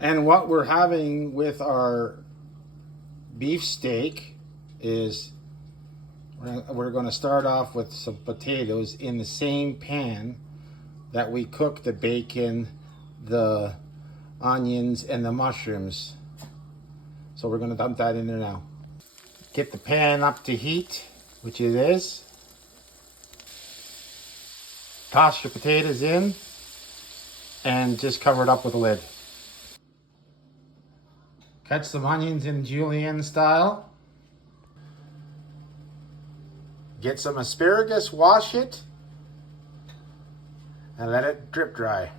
And what we're having with our beef steak is we're going to start off with some potatoes in the same pan that we cook the bacon, the onions, and the mushrooms. So we're going to dump that in there now. Get the pan up to heat, which it is. Toss your potatoes in and just cover it up with a lid. Cut some onions in julienne style. Get some asparagus, wash it, and let it drip dry.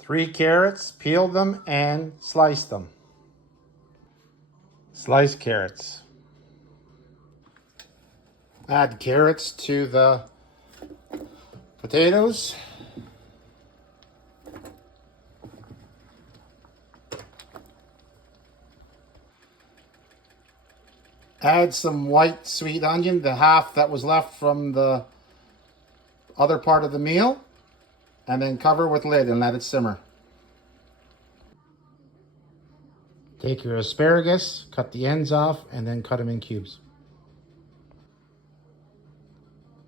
3 carrots, peel them and slice them. Slice carrots. Add carrots to the potatoes. Add some white sweet onion, the half that was left from the other part of the meal, and then cover with lid and let it simmer. Take your asparagus, cut the ends off, and then cut them in cubes.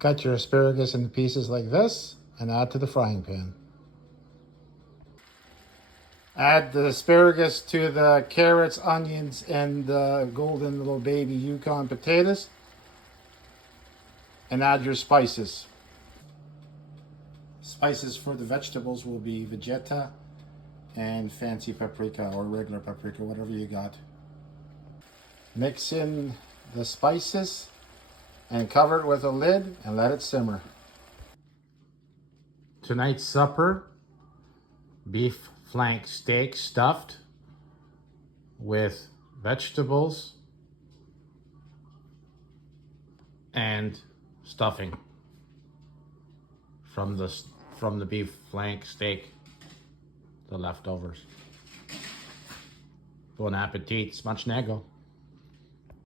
Cut your asparagus into pieces like this and add to the frying pan. Add the asparagus to the carrots, onions, and the golden little baby Yukon potatoes. And add your spices. Spices for the vegetables will be Vegeta and fancy paprika or regular paprika, whatever you got. Mix in the spices and cover it with a lid and let it simmer. Tonight's supper, beef flank steak stuffed with vegetables and stuffing from the beef flank steak, the leftovers. Bon appetit, smacznego.